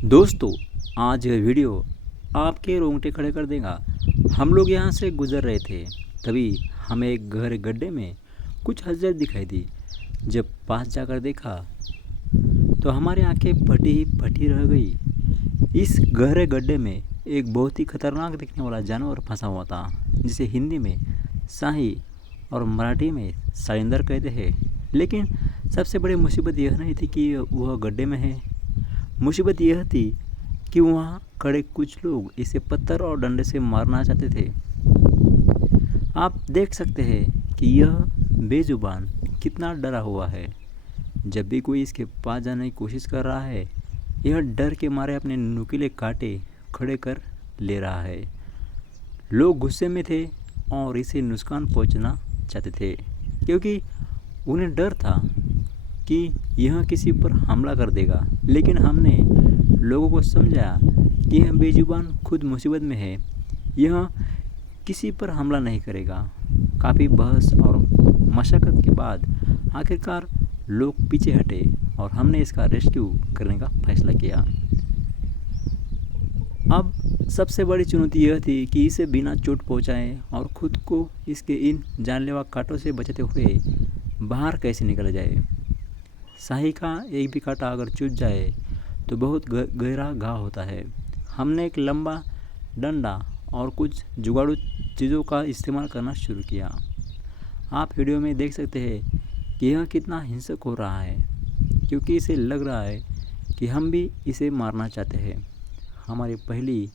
दोस्तों, आज यह वीडियो आपके रोंगटे खड़े कर देगा। हम लोग यहाँ से गुजर रहे थे, तभी हमें एक गहरे गड्ढे में कुछ हलचल दिखाई दी। जब पास जाकर देखा तो हमारी आंखें फटी ही फटी रह गई। इस गहरे गड्ढे में एक बहुत ही खतरनाक दिखने वाला जानवर फंसा हुआ था, जिसे हिंदी में शाही और मराठी में साइंदर कहते हैं। लेकिन सबसे बड़ी मुसीबत यह नहीं थी कि वह गड्ढे में है। मुसीबत यह थी कि वहाँ खड़े कुछ लोग इसे पत्थर और डंडे से मारना चाहते थे। आप देख सकते हैं कि यह बेजुबान कितना डरा हुआ है। जब भी कोई इसके पास जाने की कोशिश कर रहा है, यह डर के मारे अपने नुकीले कांटे खड़े कर ले रहा है। लोग गुस्से में थे और इसे नुकसान पहुंचना चाहते थे, क्योंकि उन्हें डर था कि यह किसी पर हमला कर देगा। लेकिन हमने लोगों को समझाया कि यह बेजुबान खुद मुसीबत में है, यह किसी पर हमला नहीं करेगा। काफ़ी बहस और मशक्क़त के बाद आखिरकार लोग पीछे हटे और हमने इसका रेस्क्यू करने का फैसला किया। अब सबसे बड़ी चुनौती यह थी कि इसे बिना चोट पहुंचाए और खुद को इसके इन जानलेवा कांटों से बचाते हुए बाहर कैसे निकला जाए। शाही का एक भी कांटा अगर चुभ जाए तो बहुत गहरा घाव होता है। हमने एक लंबा डंडा और कुछ जुगाड़ू चीज़ों का इस्तेमाल करना शुरू किया। आप वीडियो में देख सकते हैं कि यह कितना हिंसक हो रहा है, क्योंकि इसे लग रहा है कि हम भी इसे मारना चाहते हैं। हमारी पहली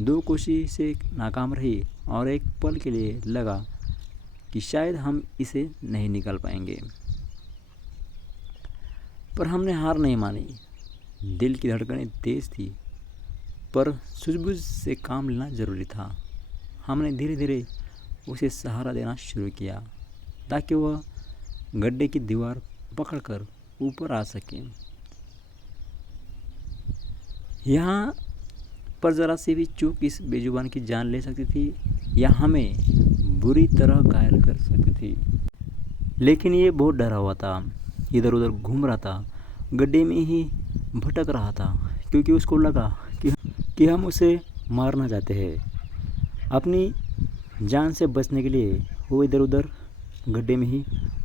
2 कोशिशें नाकाम रही और एक पल के लिए लगा कि शायद हम इसे नहीं निकाल पाएंगे, पर हमने हार नहीं मानी। दिल की धड़कनें तेज़ थी, पर सूझबूझ से काम लेना ज़रूरी था। हमने धीरे धीरे उसे सहारा देना शुरू किया ताकि वह गड्ढे की दीवार पकड़कर ऊपर आ सके। यहाँ पर ज़रा सी भी चूक इस बेजुबान की जान ले सकती थी या हमें बुरी तरह घायल कर सकती थी। लेकिन ये बहुत डरा हुआ था, इधर उधर घूम रहा था, गड्ढे में ही भटक रहा था, क्योंकि उसको लगा कि हम उसे मारना चाहते हैं। अपनी जान से बचने के लिए वो इधर उधर गड्ढे में ही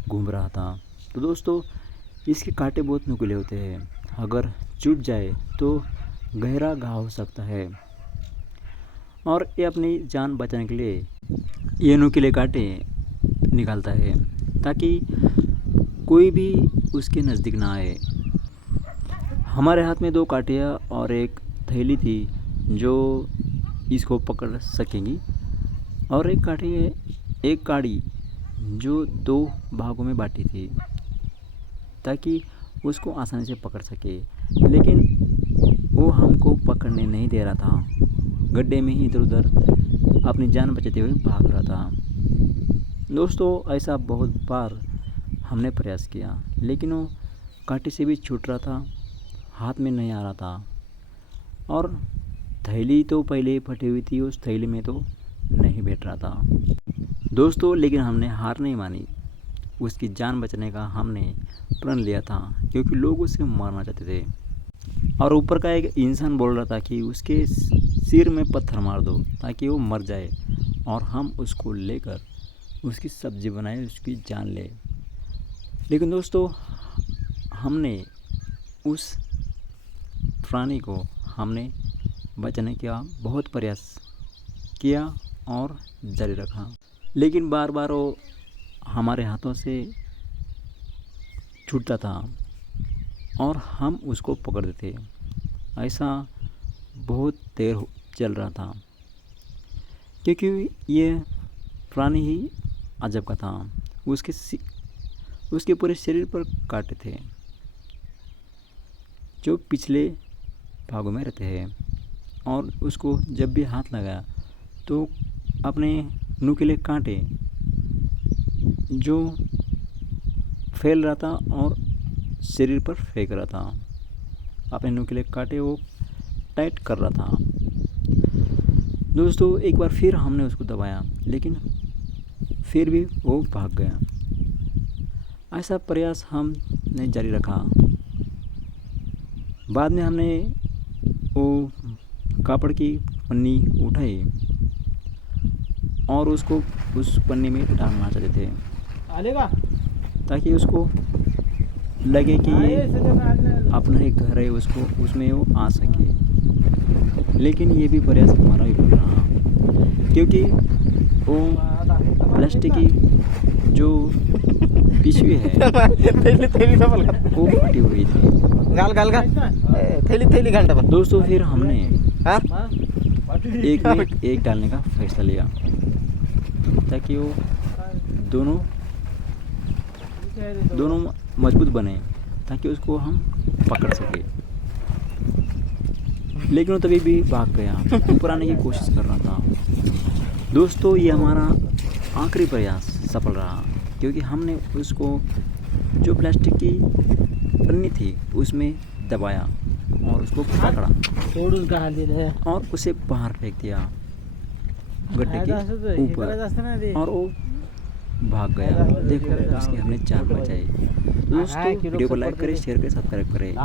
घूम रहा था। तो दोस्तों, इसके कांटे बहुत नुकीले होते हैं, अगर चुभ जाए तो गहरा घाव हो सकता है। और ये अपनी जान बचाने के लिए ये नुकीले कांटे निकालता है ताकि कोई भी उसके नज़दीक ना आए। हमारे हाथ में 2 कांटियाँ और एक थैली थी जो इसको पकड़ सकेंगी, और एक काड़ी जो 2 भागों में बांटी थी ताकि उसको आसानी से पकड़ सके। लेकिन वो हमको पकड़ने नहीं दे रहा था, गड्ढे में ही इधर उधर अपनी जान बचाते हुए भाग रहा था। दोस्तों, ऐसा बहुत बार हमने प्रयास किया, लेकिन वो कांटे से भी छूट रहा था, हाथ में नहीं आ रहा था। और थैली तो पहले ही फटी हुई थी, उस थैली में तो नहीं बैठ रहा था। दोस्तों, लेकिन हमने हार नहीं मानी। उसकी जान बचाने का हमने प्रण लिया था, क्योंकि लोग उसे मारना चाहते थे। और ऊपर का एक इंसान बोल रहा था कि उसके सिर में पत्थर मार दो ताकि वो मर जाए और हम उसको लेकर उसकी सब्ज़ी बनाए, उसकी जान ले। लेकिन दोस्तों, हमने उस प्राणी को बचाने का बहुत प्रयास किया और जारी रखा, लेकिन बार बार वो हमारे हाथों से छूटता था और हम उसको पकड़ते थे। ऐसा बहुत देर चल रहा था, क्योंकि ये प्राणी ही अजब का था। उसके पूरे शरीर पर कांटे थे जो पिछले भागों में रहते हैं, और उसको जब भी हाथ लगाया तो अपने नुकीले कांटे जो फैल रहा था और शरीर पर फेंक रहा था, अपने नुकीले कांटे वो टाइट कर रहा था। दोस्तों, एक बार फिर हमने उसको दबाया, लेकिन फिर भी वो भाग गया। ऐसा प्रयास हमने जारी रखा। बाद में हमने वो कापड़ की पन्नी उठाई और उसको उस पन्नी में डालना चाहते थे ताकि उसको लगे कि ये अपना एक घर है, उसको उसमें वो आ सके। लेकिन ये भी प्रयास हमारा विफल रहा क्योंकि वो प्लास्टिक की जो पिशवी है वो फटी हुई थी। दोस्तों फिर हमने एक में एक डालने का फैसला लिया ताकि वो दोनों मजबूत बने ताकि उसको हम पकड़ सके। लेकिन वो तभी भी भाग गया, ऊपर आने की कोशिश कर रहा था। दोस्तों ये हमारा आखिरी प्रयास सफल रहा क्योंकि हमने उसको जो प्लास्टिक की पन्नी थी उसमें दबाया और उसको पकड़ा और उसे बाहर फेंक दिया गड्ढे के ऊपर और वो भाग गया। देखो उसकी हमने जान बचाई। दोस्तों वीडियो को लाइक करें, शेयर करें, सब्सक्राइब करें।